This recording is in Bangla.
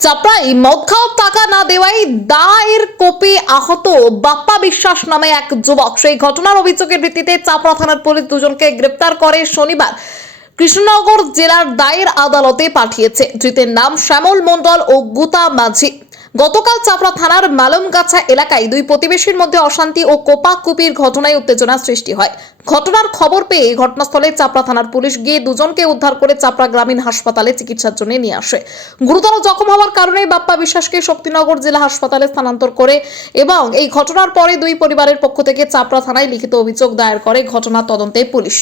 চাপড়াই মদ খাওয়ার টাকা না দেওয়ায় দায়ের কোপে আহত বাপ্পা বিশ্বাস নামে এক যুবক। সেই ঘটনার অভিযোগের ভিত্তিতে চাপড়া থানার পুলিশ দুজনকে গ্রেপ্তার করে শনিবার কৃষ্ণনগর জেলার দায়ের আদালতে পাঠিয়েছে। ধৃতের নাম শ্যামল মণ্ডল ও গুতা মাঝি। গতকাল চাপড়া থানার মালমগাছা এলাকায় দুই প্রতিবেশীর মধ্যে অশান্তি ও কোপাকুপির ঘটনায় উত্তেজনা সৃষ্টি হয়। ঘটনার খবর পেয়ে ঘটনাস্থলে চাপড়া থানার পুলিশ গিয়ে দুজনকে উদ্ধার করে চাপড়া গ্রামীণ হাসপাতালে চিকিৎসার জন্য নিয়ে আসে। গুরুতর জখম হওয়ার কারণে বাপ্পা বিশ্বাসকে শক্তিনগর জেলা হাসপাতালে স্থানান্তর করে এবং এই ঘটনার পরে দুই পরিবারের পক্ষ থেকে চাপড়া থানায় লিখিত অভিযোগ দায়ের করে ঘটনা তদন্তে পুলিশ।